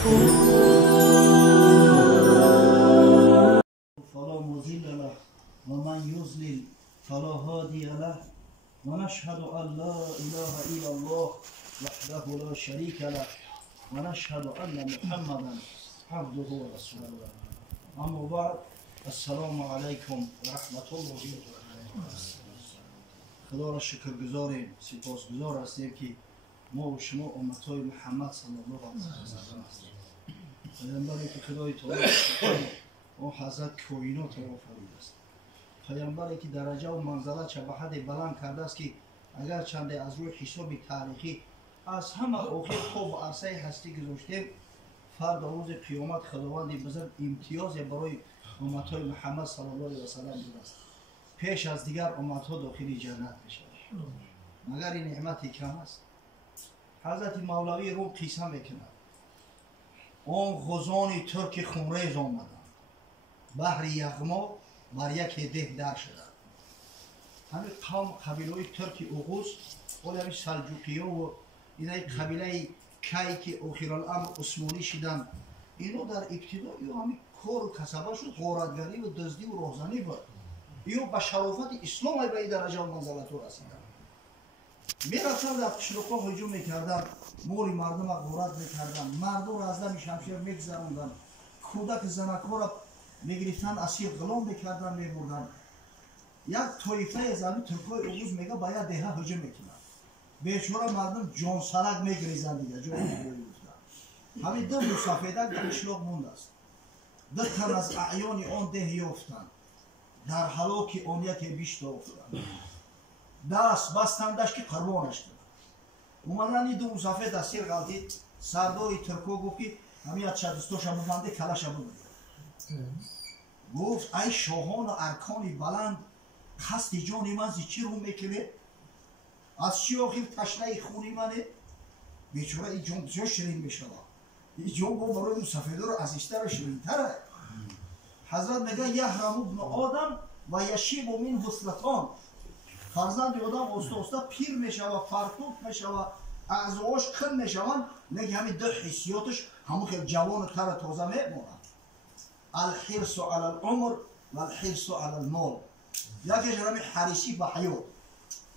فلا مضل له ومن يضلل فلا هادي له ونشهد أن لا إله إلا الله وحده لا شريك له ونشهد أن محمدا عبده ورسوله أما بعد السلام علیکم و رحمت الله و برکاته. خدا را شکرگزاریم، سپاسگزار هستیم که ما و شما امتای محمد صلی الله علیه و سلم هستیم. پیامبری که خدای تعالی اون حضرت کائنات را آفریده است. پیامبری که درجه و منزلت چه به حد بلند کرده است که اگر چنده از روی حساب تاریخی از همه آخر خوب عرصه هستی گذاشتیم، فردا روز قیامت خداوند بزرگ امتیاز برای امتهای محمد صلی الله علیه و سلم بوده است. پیش از دیگر امتها داخل جنت میشوند. مگر این نعمتی کم است؟ حضرت مولوی روم قصه میکند. آن غزان ترک خونریز آمدند. بحر یغما بر یک ده در شدند. همین قوم قبیله ترک اوغوز و همین سلجوقیه و این قبیله کی که آخرالامر عثمانی شدند، اینو در ابتدا همین کار و کسبه شد، غارتگری و دزدی و راهزنی بود. ایو به شرافت اسلام به این درجه و منزلت رسیدند. میرفتند در قشرها هجوم میکردند، مال مردم را غارت میکردند، مردم را از دم شمشیر میگذراندند، کودک زنک‌ها را میگرفتند اسیر غلام میکردند میبردند. یک طایفه از همین ترکای اوغوز میگه باید ده هجوم میکنند. بیچاره مردم جان سرک میگریزند دیگه، جان میگریزند. همین دو مسافرک در قشلاق مونده است. دو تن از اعیان آن ده یافتند. در هلاک آن یکی بیشتر افتادند. دست بستندش که قربانش کنند. اومدن این دو مسافر دستیر غلطید، سردار ترکو گفت که همین از چدستاش هم ببنده کلش هم ببنده. گفت ای شاهان و ارکان بلند، خست جان من زی چی رو میکنه؟ از چی آخر تشنه خونی منه؟ بیچاره این جان بسیار شیرین میشود. این جان با برای مسافر رو عزیزتر و شیرین تره. حضرت میگه یحرم ابن آدم و یشیب من حسلتان. فرزند آدم آسته پیر میشود، فرتوت میشود، اعضاش کن میشوند، نگه همین دو حسیاتش همون خیلی جوان و تر تازه میمونند. الحرص علی العمر و الحرص علی المال. یکیش همین حریصی به حیات.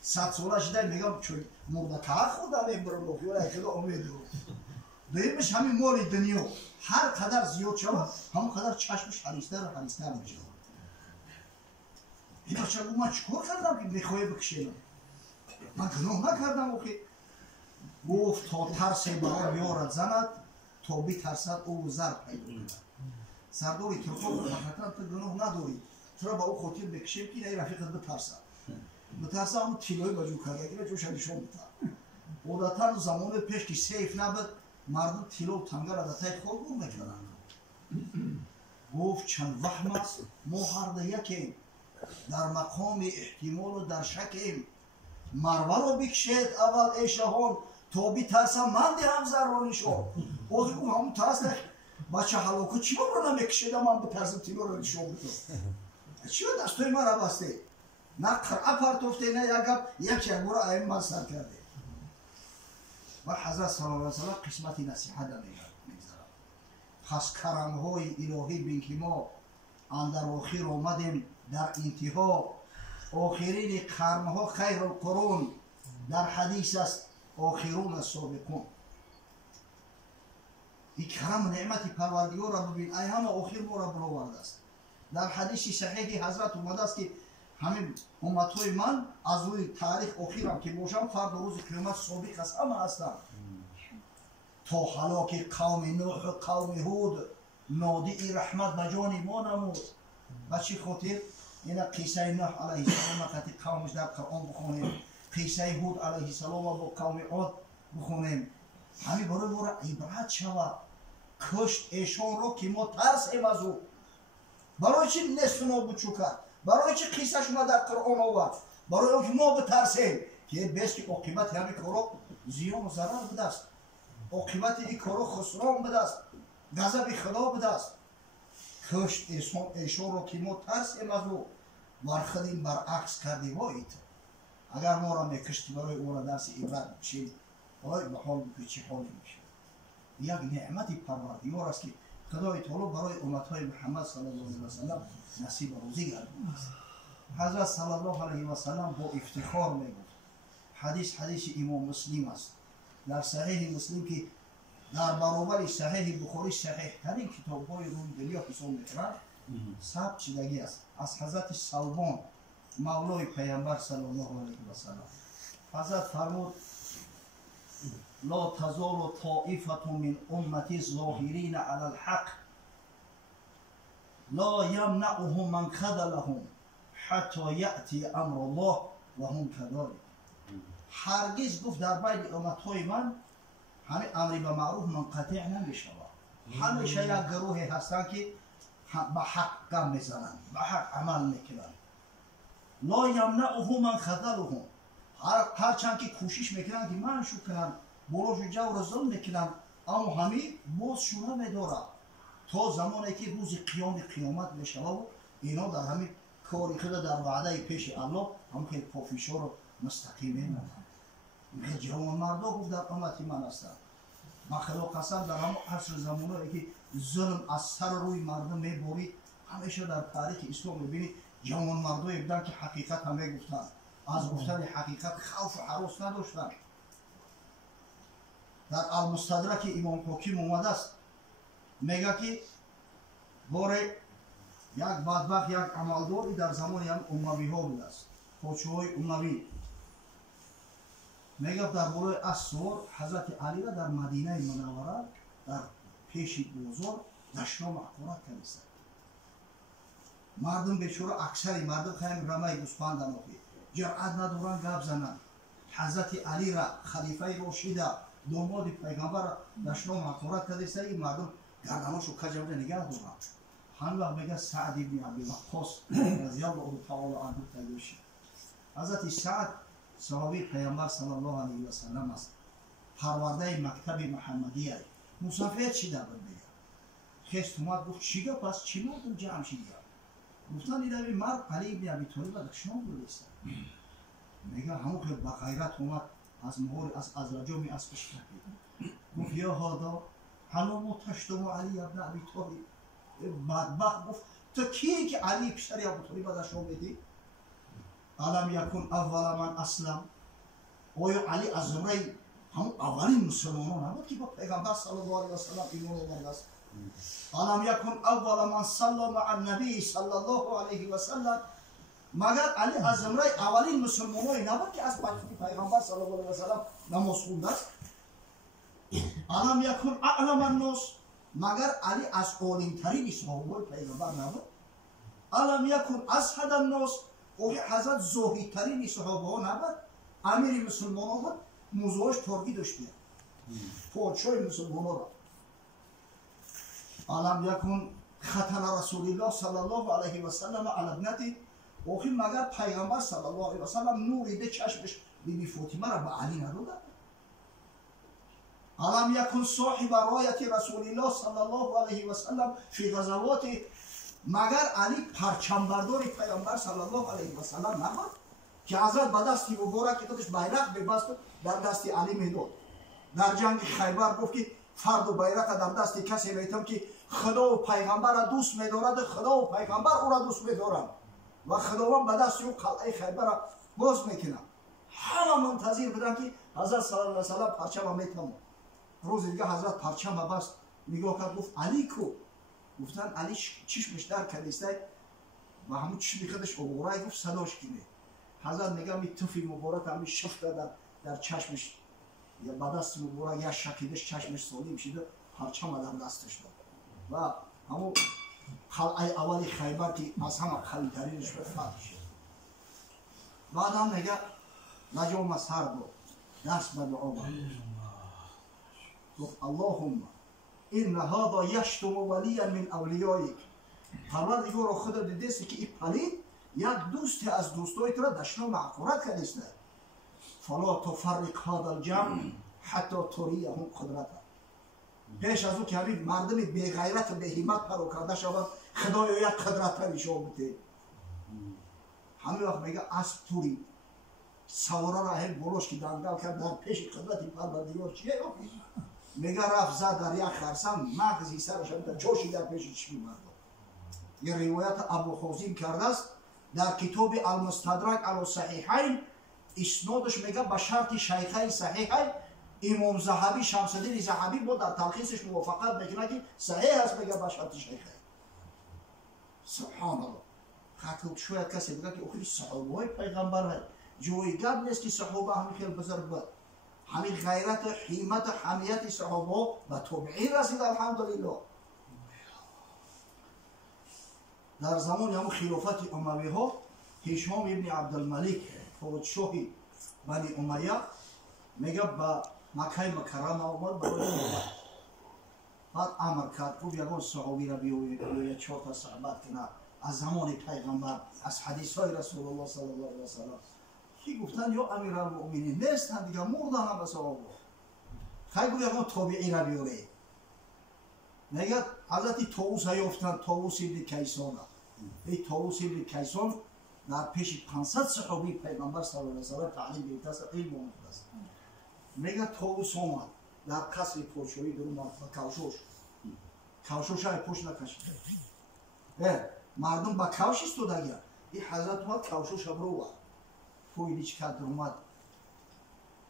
100 ساله شده میگم چون مرده که خودم میبرم بخیال ایکده امید رو. دویمش همین مال دنیا هر قدر زیاد شود همون قدر چشمش حریصتر و حریصتر میشود. این بچه گفت من چکار کردم که میخواه بکشیدم؟ من گناه نکردم آخه. گفت تا ترس برای بیارد زند تا بترسد او زر پیدا کند. سردار ترکا گفت حقیقتا تو گناه نداری، چرا با او خاطر بکشیم که این رفیقت بترسد. بترسد همون تیلوی بجور کرده که چون شدیشون بتر. عادتا زمان پیش که سیف نبود مردم تیلو و تنگه را دتای خود گم میکنند. گفت چند وهم است ما هر ده یکیم، در مقام احتمال و در شکیم. مروه رو بکشید اول ای شاهان تا بترسم من دهم زرانی شو. آخه او همون ترس بچه حلاکو چی رو نمیکشیدم من بترسم تیلو رو نشون بترسم. چی رو دستوی من را بسته؟ نه قرعه پرتوفته نه یک بار ایم من سر کرده. و حضرت صلی الله علیه و سلم قسمت نصیحت میگذارم. پس کرمهای الهی بین که ما اندر آخر آمدیم در انتها. آخرین قرنها خیر القرون در حدیث است آخرون السابقون. این کرم نعمت پروردگار را ببین، ای همه آخر ما را برآورده است. در حدیث صحیح حضرت اومده است که همین امتهای من از روی تاریخ آخرم که باشم فردا روز قیامت سابق است همه هستم. تا هلاک قوم نوح و قوم هود نادی رحمت به جان ما نمود. و چی خاطر؟ این قصه نوح علیه السلام وقتی قومش در قرآن بخونیم، قصه هود علیه السلام با قوم عاد بخونیم، همین برای ما را عبرت شود. کشت ایشان را که ما ترسیم از او. برای چی نصف نابود شو کرد؟ برای چی قصه شما در قرآن آورد؟ برای اون که ما بترسیم که بیست که عاقبت همین کارا زیان و ضرر بوده است. عاقبت این کارا خسران بوده است. غضب خدا بوده است. کشت ایشان را که ما ترسیم از او، ورخدیم برعکس کردیم. وایید اگر ما را میکشتی برای او را درس عبرت بشیم، وای به حال که چی حالی میشه. یک نعمت پروردگار است که خدای تعالی برای امتهای محمد صلی الله علیه و سلم نصیب روزی گردانیده است. حضرت صلی الله علیه و سلم با افتخار میگفت، حدیث امام مسلم است در صحیح مسلم که در برابر صحیح بخاری صحیح ترین کتاب‌های روی دنیا حساب می‌شود، ثبت شدگی است از حضرت سلمان مولای پیامبر صلی الله علیه و سلم. حضرت فرمود لا تزال طائفة من امتی ظاهرین علی الحق لا یمنعهم من خذلهم حتی یأتی امر الله و هم کذالک. هرگز گفت در بین امتهای من همه امری به معروف منقطع نمیشود. همیشه یک گروهی هستند که به حق گام میزنند، به حق عمل میکنند. لا یمنعهم من خذلهم، هرچند که کوشش میکنند که من شو کنم، بروش جور ظلم میکنم، اما همین باز شونه میدارد تا زمانی که روز قیامت میشود و اینا در همین کاری خود در وعده پیش الله هم که پافیشا رو مستقیم میمونند. میگه جوان مردا گفت در امت من هستند. من خدا قسم در همون عصر زمانهایی که ظلم از سر روی مردم میبارید، همیشه در تاریخ اسلام میبینید جوان مردایی بودن که حقیقت هم میگفتند، از گفتن حقیقت خوف و هراس نداشتند. در المستدرک امام حاکم اومده است میگه که باره یک بدبخت یک عملداری در زمان هم اموی ها بوده است، پادشاهای اموی. میگه در باره اسوار حضرت علی را در مدینه منوره در پیش بازار دشنا محقورت کردیست. مردم بیچاره اکثری مردم خیلی رمه گوسفند انداخته، جرأت ندارن گپ زنن. حضرت علی را خلیفه راشد داماد پیغمبر را دشنا محقورت کردیست. این مردم گردناشو کجا نگه دارن. هم وقت میگه سعد ابن ابی وقاص رضی الله تعالی عنه تگوشی. حضرت سعد صحابی پیامبر صلی الله علیه و سلم است، پرورده مکتب محمدیه. مسافر چی دارد میگه؟ خست اومد گفت چیگه پس چی مردم جمع شدی؟ گفتن این روی مرد علی ابن ابی طالب دشنا بودیست. میگه همون که با غیرت اومد از مهار از رجومی اسبش کردید. گفت یا هادا حالا ما تشتم علی ابن ابی طالب. بدبخت گفت تو کیه که علی پسر ابو طالب دشنا میدی؟ علم یکن اول من اسلم. آیا علی از زمره همون اولین مسلمانان نبود که با پیغمبر صلی الله علیه و سلم ایمان آورده است؟ علم یکن اول من صلی مع النبی صلی الله علیه و سلم. مگر علی از زمره اولین مسلمانانی نبود که از پیغمبر صلی الله علیه و سلم نماز خونده است؟ علم یکن اعلم الناس. مگر علی از عالم‌ترین صحابه پیغمبر نبود؟ علم یکن ازهد الناس. اوه حضرت زاهی ترین صحابه ها نبود؟ امیر مسلمان ها بود، موضوعش ترکی داشته، پادشاه مسلمان ها را. علم یکن ختن رسول الله صلی الله علیه و سلم علی ابنته. اوه مگر پیغمبر صلی الله علیه و سلم نوری به چشمش بیبی فاطمه را به علی نداده؟ علم یکن صاحب رایت رسول الله صلی الله علیه و سلم فی غزوات. مگر علی پرچم بردار پیامبر صلی الله علیه و سلم نبود که حضرت به دستی مبارک که خودش بیرق ببست در دستی علی میداد؟ در جنگ خیبر گفت که فرد و بیرق در دستی کسی میتم که خدا و پیغمبر را دوست میدارد، خدا و پیغمبر او را دوست میدارند و خداوند به دستی او قلعه خیبر را باز میکنه. همه منتظر بودن که حضرت صلی الله علیه و سلم پرچم میتم. روز دیگه حضرت پرچم بست، نگاه کرد گفت علی کو؟ گفتن علی چشمش در کلیسته و همون چشمی خودش اوغورای گفت صداش کنه. حضرت میگه می توفی مبارک همین شفت در چشمش یا به دست مبارک یا شکیدش چشمش سالم شده، پرچم در دستش داد و همون قلعه اولی خیبر که از همه قوی‌ترینش به فتح شد. بعد هم میگه نجام سر داد، دست به دعا برد، گفت اللهم این هذا یشتم ولیا من اولیایک. پروردگار خدا دیدیست که این پلید یک دوست از دوستای تو را دشنا معقورت کردیست. فلا تفرق هذا الجمع حتی تریهم قدرته. پیش از او که همین مردم بی غیرت و بی همت پرو کرده شود، خدایا یک قدرت نشان بده. همین وقت میگه اسب توری سواره را هم بلوش که دنگل کرد در پیش قدرت پروردگار چیه؟ میگه رفت زد در یک خرسنگ مغزی سرش تا چوشی در پیش چشمی مردم. یه روایت ابو خوزین کرده است در کتاب المستدرک علی صحیحین، اسنادش میگه به شرط شیخین صحیحین. امام ذهبی شمس الدین ذهبی با در تلخیصش موافقت میکنه که صحیح است، میگه به شرط شیخین. سبحان الله. خاطر شاید کسی بگه که اخی صحابه های پیغمبر های جوی گب نیست که صحابه همین خیلی بزرگ بود. همین غیرت، حیمت، حمیت صحابه به تابعین رسید الحمدلله. در زمان همون خلافت اموی ها هشام ابن عبدالملک پادشاهی بنی امیه میگه به مکه مکرمه آمد برای نوبت. بعد امر کرد گفت یگان صحابی را بیاید 4 تا صحبت کنه از زمان پیغمبر، از حدیث های رسول الله صلی الله علیه و سلم. کی گفتن یا امیرالمؤمنین نیستن دیگه، مردن هم صحابه. خیلی گفت یگان تابعی را بیارید. میگه حضرت طاووس یافتند، طاووس ابن کیسان. این طاووس ابن کیسان در پیش 500 صحابی پیغمبر صلی الله علیه و سلم تعلیم گرفته است، علم آموخته است. میگه طاووس آمد در قصر پادشاهی در اومد و کوشش های پشت نکشیده. مردم با کوش استودگی. این حضرت اومد کوشش هم رو پویدی چی کرد در اومد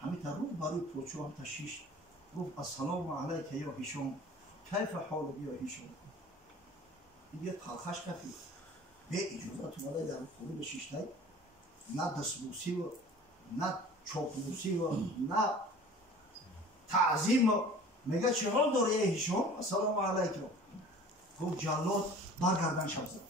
همین تا رو بروی پادشاه هم تشیش گفت السلام علیک یا هشام، کیف حالک یا هشام. این یه تلخش کفی به اجازت اومده در خونه بشیشته، نه دستبوسی و نه چاپلوسی و نه تعظیم. میگه چه حال داره یه هشام؟ السلام علیکم. گفت جلاد برگردن شب زد.